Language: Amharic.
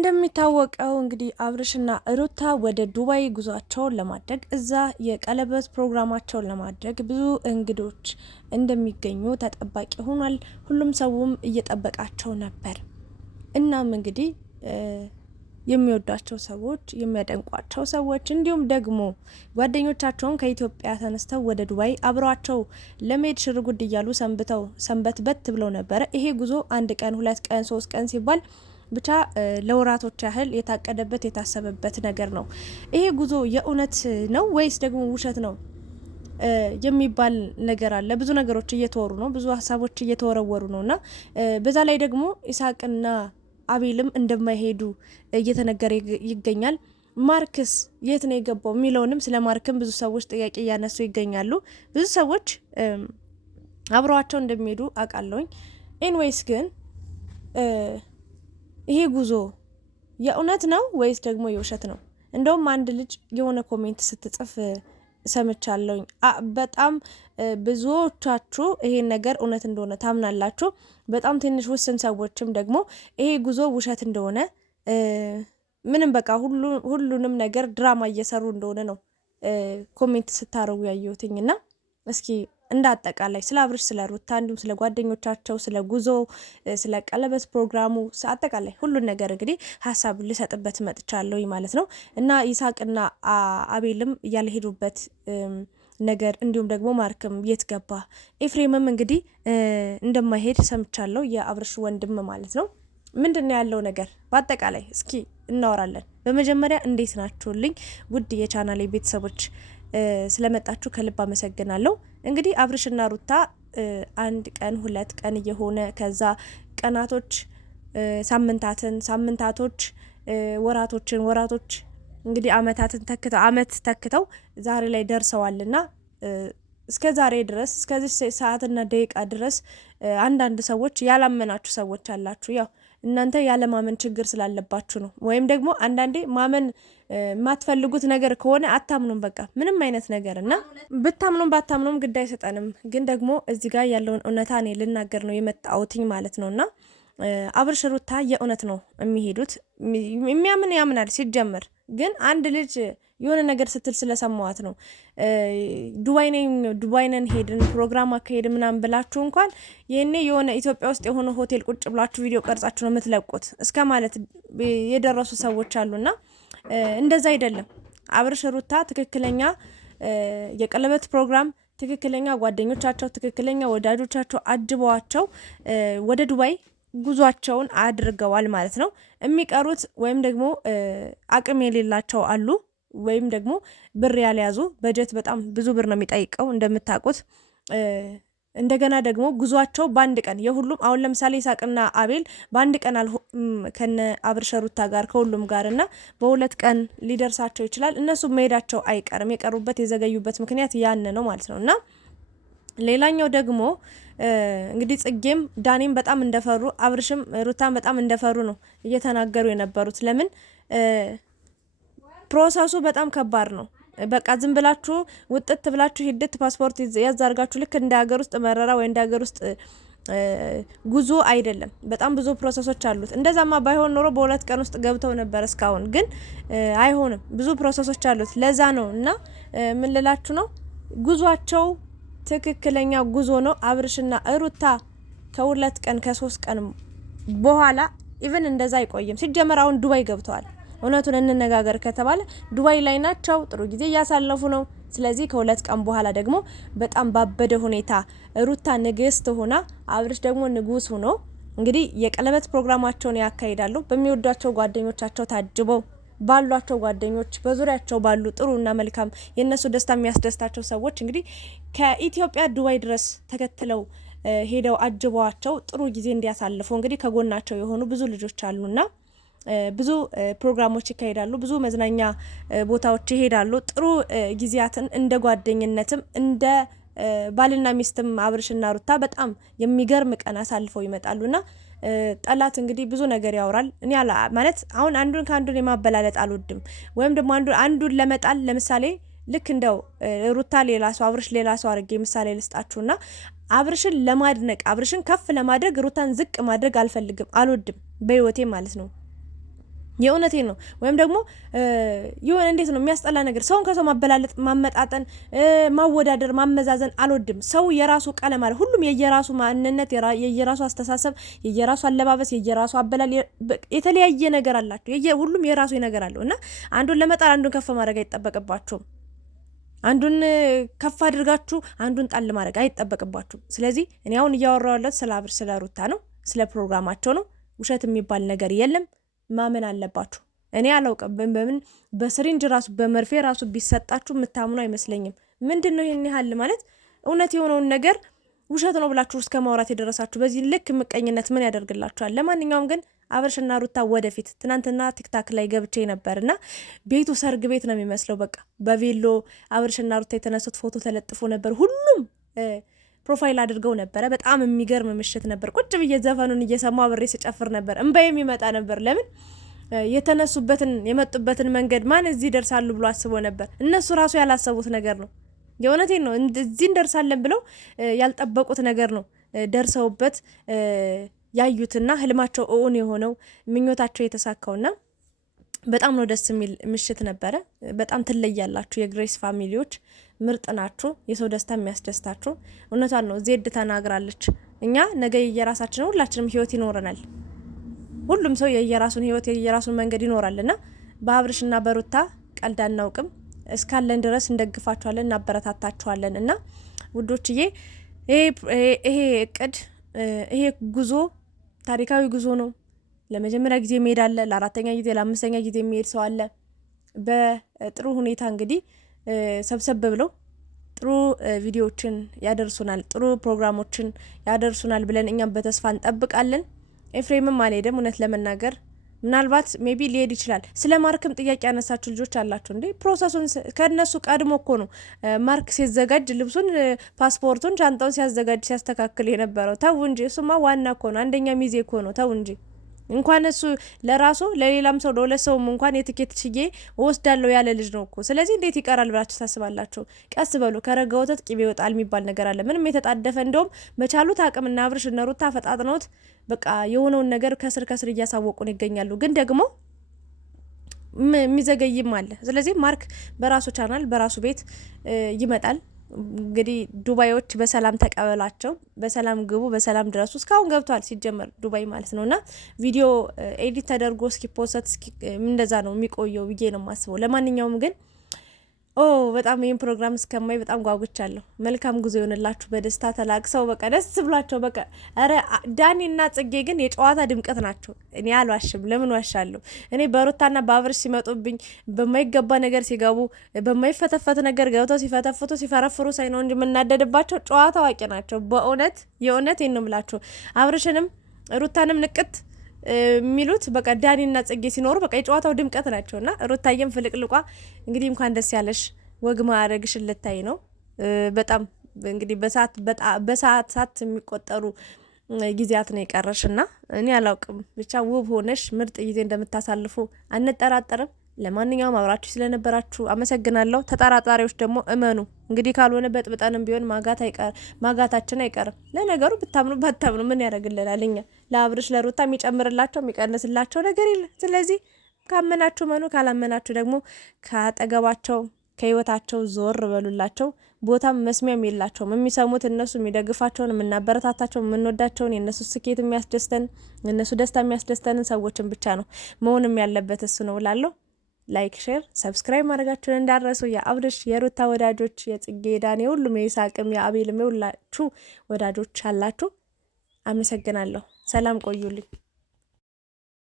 እንደሚታወቀው እንግዲህ አብርሽና ሩታ ወደ ዱባይ ጉዟቸውን ለማድረግ እዛ የቀለበት ፕሮግራማቸውን ለማድረግ ብዙ እንግዶች እንደሚገኙ ተጠባቂ ሆኗል። ሁሉም ሰውም እየጠበቃቸው ነበር። እናም እንግዲህ የሚወዷቸው ሰዎች፣ የሚያደንቋቸው ሰዎች እንዲሁም ደግሞ ጓደኞቻቸውን ከኢትዮጵያ ተነስተው ወደ ዱባይ አብሯቸው ለመሄድ ሽርጉድ እያሉ ሰንበት ብለው ነበረ። ይሄ ጉዞ 1 ቀን 2 ቀን 3 ቀን ሲባል ብቻ ለወራቶች ያህል የታቀደበት የታሰበበት ነገር ነው። ይሄ ጉዞ የእውነት ነው ወይስ ደግሞ ውሸት ነው የሚባል ነገር አለ። ብዙ ነገሮች እየተወሩ ነው፣ ብዙ ሀሳቦች እየተወረወሩ ነውና በዛ ላይ ደግሞ ኢሳቅና አቤልም እንደማይሄዱ እየተነገረ ይገኛል። ማርክስ የት ነው የገባው የሚለውንም ስለ ማርክም ብዙ ሰዎች ጥያቄ እያነሱ ይገኛሉ። ብዙ ሰዎች አብረዋቸው እንደሚሄዱ አውቃለሁኝ። ኤንዌይስ ግን ይሄ ጉዞ የእውነት ነው ወይስ ደግሞ የውሸት ነው? እንደውም አንድ ልጅ የሆነ ኮሜንት ስትጽፍ ሰምቻለሁኝ። በጣም ብዙዎቻችሁ ይሄን ነገር እውነት እንደሆነ ታምናላችሁ። በጣም ትንሽ ውስን ሰዎችም ደግሞ ይሄ ጉዞ ውሸት እንደሆነ ምንም በቃ ሁሉንም ነገር ድራማ እየሰሩ እንደሆነ ነው ኮሜንት ስታረጉ ያየሁትኝና እስኪ እንደ አጠቃላይ ስለ አብርሽ፣ ስለ ሩታ እንዲሁም ስለ ጓደኞቻቸው፣ ስለ ጉዞ፣ ስለ ቀለበት ፕሮግራሙ አጠቃላይ ሁሉን ነገር እንግዲህ ሀሳብ ልሰጥበት መጥቻለሁ ማለት ነው። እና ይሳቅና አቤልም ያልሄዱበት ነገር እንዲሁም ደግሞ ማርክም የት ገባ፣ ኤፍሬምም እንግዲህ እንደማይሄድ ሰምቻለሁ፣ የአብርሽ ወንድም ማለት ነው። ምንድነው ያለው ነገር በአጠቃላይ እስኪ እናወራለን። በመጀመሪያ እንዴት ናችሁልኝ ውድ የቻናሌ ቤተሰቦች? ስለመጣችሁ ከልብ አመሰግናለሁ። እንግዲህ አብርሽና ሩታ 1 ቀን 2 ቀን እየሆነ ከዛ ቀናቶች ሳምንታቶች ወራቶች እንግዲህ አመታትን ተክተው ዛሬ ላይ ደርሰዋልና እስከ ዛሬ ድረስ እስከዚህ ሰዓትና ደቂቃ ድረስ አንዳንድ ሰዎች ያላመናችሁ ሰዎች አላችሁ። ያው እናንተ ያለማመን ችግር ስላለባችሁ ነው። ወይም ደግሞ አንዳንዴ ማመን የማትፈልጉት ነገር ከሆነ አታምኑም። በቃ ምንም አይነት ነገር እና ብታምኑም ባታምኑም ግድ አይሰጠንም። ግን ደግሞ እዚህ ጋር ያለውን እውነታ እኔ ልናገር ነው የመጣሁትኝ ማለት ነውና አብርሽ ሩታ የእውነት ነው የሚሄዱት። የሚያምን ያምናል ሲጀመር። ግን አንድ ልጅ የሆነ ነገር ስትል ስለሰማዋት ነው ዱባይ ነን ሄድን ፕሮግራም አካሄድ ምናምን ብላችሁ እንኳን ይሄኔ የሆነ ኢትዮጵያ ውስጥ የሆነ ሆቴል ቁጭ ብላችሁ ቪዲዮ ቀርጻችሁ ነው የምትለቁት እስከ ማለት የደረሱ ሰዎች አሉና እንደዛ አይደለም። አብርሽ ሩታ ትክክለኛ የቀለበት ፕሮግራም ትክክለኛ ጓደኞቻቸው ትክክለኛ ወዳጆቻቸው አጅበዋቸው ወደ ዱባይ ጉዟቸውን አድርገዋል ማለት ነው። የሚቀሩት ወይም ደግሞ አቅም የሌላቸው አሉ ወይም ደግሞ ብር ያልያዙ በጀት በጣም ብዙ ብር ነው የሚጠይቀው እንደምታውቁት። እንደገና ደግሞ ጉዟቸው በአንድ ቀን የሁሉም አሁን ለምሳሌ ይሳቅና አቤል በአንድ ቀን ከነ አብርሽ ሩታ ጋር ከሁሉም ጋር እና በ2 ቀን ሊደርሳቸው ይችላል። እነሱ መሄዳቸው አይቀርም። የቀሩበት የዘገዩበት ምክንያት ያን ነው ማለት ነው። እና ሌላኛው ደግሞ እንግዲህ ጽጌም ዳኒም በጣም እንደፈሩ አብርሽም ሩታም በጣም እንደፈሩ ነው እየተናገሩ የነበሩት። ለምን ፕሮሰሱ በጣም ከባድ ነው። በቃ ዝም ብላችሁ ውጥት ብላችሁ ሂደት ፓስፖርት ያዛርጋችሁ ልክ እንደ ሀገር ውስጥ መረራ ወይ እንደ ሀገር ውስጥ ጉዞ አይደለም። በጣም ብዙ ፕሮሰሶች አሉት። እንደዛማ ባይሆን ኖሮ በ2 ቀን ውስጥ ገብተው ነበር እስካሁን። ግን አይሆንም፣ ብዙ ፕሮሰሶች አሉት። ለዛ ነው እና ምን ልላችሁ ነው ጉዟቸው ትክክለኛ ጉዞ ነው። አብርሽና ሩታ ከ2 ቀን ከ3 ቀን በኋላ ኢቭን እንደዛ አይቆይም። ሲጀመር አሁን ዱባይ ገብተዋል። እውነቱን እንነጋገር ከተባለ ዱባይ ላይ ናቸው። ጥሩ ጊዜ እያሳለፉ ነው። ስለዚህ ከ2 ቀን በኋላ ደግሞ በጣም ባበደ ሁኔታ ሩታ ንግስት ሆና አብርሽ ደግሞ ንጉስ ሆኖ እንግዲህ የቀለበት ፕሮግራማቸውን ያካሂዳሉ። በሚወዷቸው ጓደኞቻቸው ታጅበው ባሏቸው ጓደኞች በዙሪያቸው ባሉ ጥሩና መልካም የነሱ ደስታ የሚያስደስታቸው ሰዎች እንግዲህ ከኢትዮጵያ ዱባይ ድረስ ተከትለው ሄደው አጅበዋቸው ጥሩ ጊዜ እንዲያሳልፉ እንግዲህ ከጎናቸው የሆኑ ብዙ ልጆች አሉና ብዙ ፕሮግራሞች ይካሄዳሉ። ብዙ መዝናኛ ቦታዎች ይሄዳሉ። ጥሩ ጊዜያትን እንደ ጓደኝነትም እንደ ባልና ሚስትም አብርሽና ሩታ በጣም የሚገርም ቀን አሳልፈው ይመጣሉና ጠላት እንግዲህ ብዙ ነገር ያወራል። እኔ ማለት አሁን አንዱን ከአንዱን የማበላለጥ አልወድም። ወይም ደግሞ አንዱን ለመጣል ለምሳሌ ልክ እንደው ሩታ ሌላ ሰው አብርሽ ሌላ ሰው አድርጌ ምሳሌ ልስጣችሁና አብርሽን ለማድነቅ አብርሽን ከፍ ለማድረግ ሩታን ዝቅ ማድረግ አልፈልግም፣ አልወድም በህይወቴ ማለት ነው። የእውነቴን ነው። ወይም ደግሞ የሆነ እንዴት ነው የሚያስጠላ ነገር ሰውን ከሰው ማበላለጥ፣ ማመጣጠን፣ ማወዳደር፣ ማመዛዘን አልወድም። ሰው የራሱ ቀለም አለ። ሁሉም የየራሱ ማንነት፣ የየራሱ አስተሳሰብ፣ የየራሱ አለባበስ፣ የየራሱ አበላል፣ የተለያየ ነገር አላቸው። ሁሉም የራሱ ነገር አለው እና አንዱን ለመጣል አንዱን ከፍ ማድረግ አይጠበቅባችሁም። አንዱን ከፍ አድርጋችሁ አንዱን ጣል ማድረግ አይጠበቅባችሁም። ስለዚህ እኔ አሁን እያወራሁ ያለሁት ስለ አብርሽ ስለ ሩታ ነው፣ ስለ ፕሮግራማቸው ነው። ውሸት የሚባል ነገር የለም። ማመን አለባችሁ። እኔ አላውቅም በምን በስሪንጅ ራሱ በመርፌ ራሱ ቢሰጣችሁ የምታምኑ አይመስለኝም። ምንድነው ይሄን ያህል ማለት እውነት የሆነውን ነገር ውሸት ነው ብላችሁ እስከ ማውራት የደረሳችሁ በዚህ ልክ ምቀኝነት ምን ያደርግላችኋል? ለማንኛውም ግን አብርሽና ሩታ ወደፊት ትናንትና ቲክታክ ላይ ገብቼ ነበርና ቤቱ ሰርግ ቤት ነው የሚመስለው። በቃ በቬሎ አብርሽና ሩታ የተነሱት ፎቶ ተለጥፎ ነበር። ሁሉም ፕሮፋይል አድርገው ነበረ። በጣም የሚገርም ምሽት ነበር። ቁጭ ብዬ ዘፈኑን እየሰማሁ አብሬ ስጨፍር ነበር። እንባዬ የሚመጣ ነበር። ለምን የተነሱበትን የመጡበትን መንገድ ማን እዚህ ደርሳሉ ብሎ አስቦ ነበር። እነሱ ራሱ ያላሰቡት ነገር ነው። የእውነቴን ነው። እዚህ እንደርሳለን ብለው ያልጠበቁት ነገር ነው ደርሰውበት ያዩትና ህልማቸው እውን የሆነው ምኞታቸው የተሳካውና በጣም ነው ደስ የሚል ምሽት ነበረ። በጣም ትለያላችሁ። የግሬስ ፋሚሊዎች ምርጥ ናችሁ። የሰው ደስታ የሚያስደስታችሁ። እውነቷን ነው። ዜድ ተናግራለች። እኛ ነገ የየራሳችን ሁላችንም ህይወት ይኖረናል። ሁሉም ሰው የየራሱን ህይወት የየራሱን መንገድ ይኖራልና በአብርሽና በሩታ ቀልድ አናውቅም። እስካለን ድረስ እንደግፋችኋለን፣ እናበረታታችኋለን። እና ውዶችዬ ይሄ እቅድ ይሄ ጉዞ ታሪካዊ ጉዞ ነው። ለመጀመሪያ ጊዜ የሚሄድ አለ፣ ለአራተኛ ጊዜ ለአምስተኛ ጊዜ የሚሄድ ሰው አለ። በጥሩ ሁኔታ እንግዲህ ሰብሰብ ብለው ጥሩ ቪዲዮዎችን ያደርሱናል፣ ጥሩ ፕሮግራሞችን ያደርሱናል ብለን እኛም በተስፋ እንጠብቃለን። ኤፍሬምም አልሄደም። እውነት ለመናገር ምናልባት ሜቢ ሊሄድ ይችላል። ስለ ማርክም ጥያቄ ያነሳችሁ ልጆች አላችሁ እንዴ? ፕሮሰሱን ከነሱ ቀድሞ እኮ ነው ማርክ ሲዘጋጅ ልብሱን፣ ፓስፖርቱን፣ ሻንጣውን ሲያዘጋጅ ሲያስተካክል የነበረው። ተው እንጂ እሱማ ዋና እኮ ነው፣ አንደኛ ሚዜ እኮ ነው። ተው እንጂ እንኳን እሱ ለራሱ ለሌላም ሰው ለሁለት ሰውም እንኳን የትኬት ሽዬ ወስዳለሁ ያለ ልጅ ነው እኮ። ስለዚህ እንዴት ይቀራል ብላችሁ ታስባላችሁ? ቀስ በሉ። ከረጋ ወተት ቅቤ ይወጣል የሚባል ነገር አለ። ምንም የተጣደፈ እንደውም በቻሉት አቅምና አብርሽ እና ሩታ ፈጣጥነውት በቃ የሆነውን ነገር ከስር ከስር እያሳወቁን ይገኛሉ። ግን ደግሞ የሚዘገይም አለ። ስለዚህ ማርክ በራሱ ቻናል በራሱ ቤት ይመጣል። እንግዲህ ዱባዮች በሰላም ተቀበላቸው፣ በሰላም ግቡ፣ በሰላም ድረሱ። እስካሁን ገብቷል ሲጀመር ዱባይ ማለት ነውና ቪዲዮ ኤዲት ተደርጎ እስኪፖስት እንደዛ ነው የሚቆየው ብዬ ነው የማስበው። ለማንኛውም ግን በጣም ይህን ፕሮግራም እስከማይ በጣም ጓጉቻለሁ። መልካም ጉዞ ይሆንላችሁ። በደስታ ተላቅሰው በቃ ደስ ብሏቸው በቃ ኧረ ዳኒና ጽጌ ግን የጨዋታ ድምቀት ናቸው። እኔ አልዋሽም። ለምን ዋሻለሁ? እኔ በሩታና በአብርሽ ሲመጡብኝ በማይገባ ነገር ሲገቡ በማይፈተፈት ነገር ገብተው ሲፈተፍቱ ሲፈረፍሩ ሳይ ነው እንጂ የምናደድባቸው ጨዋታ አዋቂ ናቸው። በእውነት የእውነት ነው የምላችሁ። አብርሽንም ሩታንም ንቅት የሚሉት በቃ ዳኒና ጽጌ ሲኖሩ በቃ የጨዋታው ድምቀት ናቸውና ሩታየም ፍልቅልቋ እንግዲህ እንኳን ደስ ያለሽ። ወግ ማዕረግሽን ልታይ ነው። በጣም እንግዲህ በሰዓት የሚቆጠሩ ጊዜያት ነው የቀረሽና እኔ አላውቅም ብቻ ውብ ሆነሽ ምርጥ ጊዜ እንደምታሳልፉ አንጠራጠርም። ለማንኛውም አብራችሁ ስለነበራችሁ አመሰግናለሁ። ተጠራጣሪዎች ደግሞ እመኑ እንግዲህ ካልሆነ በጥብጠንም ቢሆን ማጋታችን አይቀርም። ለነገሩ ብታምኑ ባታምኑ ምን ያደርግልናል? እኛ ለአብርሽ ለሩታ የሚጨምርላቸው የሚቀንስላቸው ነገር የለም። ስለዚህ ካመናችሁ መኑ፣ ካላመናችሁ ደግሞ ከአጠገባቸው ከህይወታቸው ዞር በሉላቸው። ቦታም መስሚያም የላቸውም። የሚሰሙት እነሱ የሚደግፋቸውን የምናበረታታቸው የምንወዳቸውን የእነሱ ስኬት የሚያስደስተን የእነሱ ደስታ የሚያስደስተንን ሰዎችን ብቻ ነው መሆንም ያለበት እሱ ነው እላለሁ። ላይክ፣ ሼር፣ ሰብስክራይብ ማድረጋችሁን እንዳረሱ። የአብርሽ የሩታ ወዳጆች፣ የጽጌ ዳኔ፣ ሁሉም የይሳቅም የአቤልም የሁላችሁ ወዳጆች አላችሁ። አመሰግናለሁ። ሰላም ቆዩልኝ።